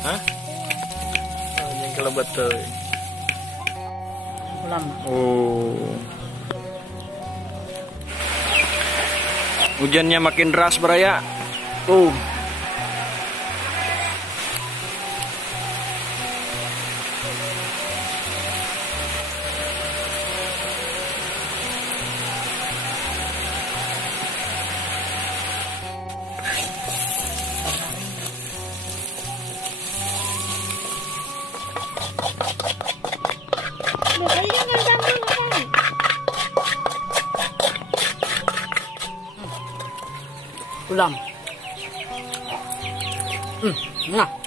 Hah? Anjing kelebet tuh. Ulam. Oh. Hujannya makin deras, Braya. Ulam. Nah.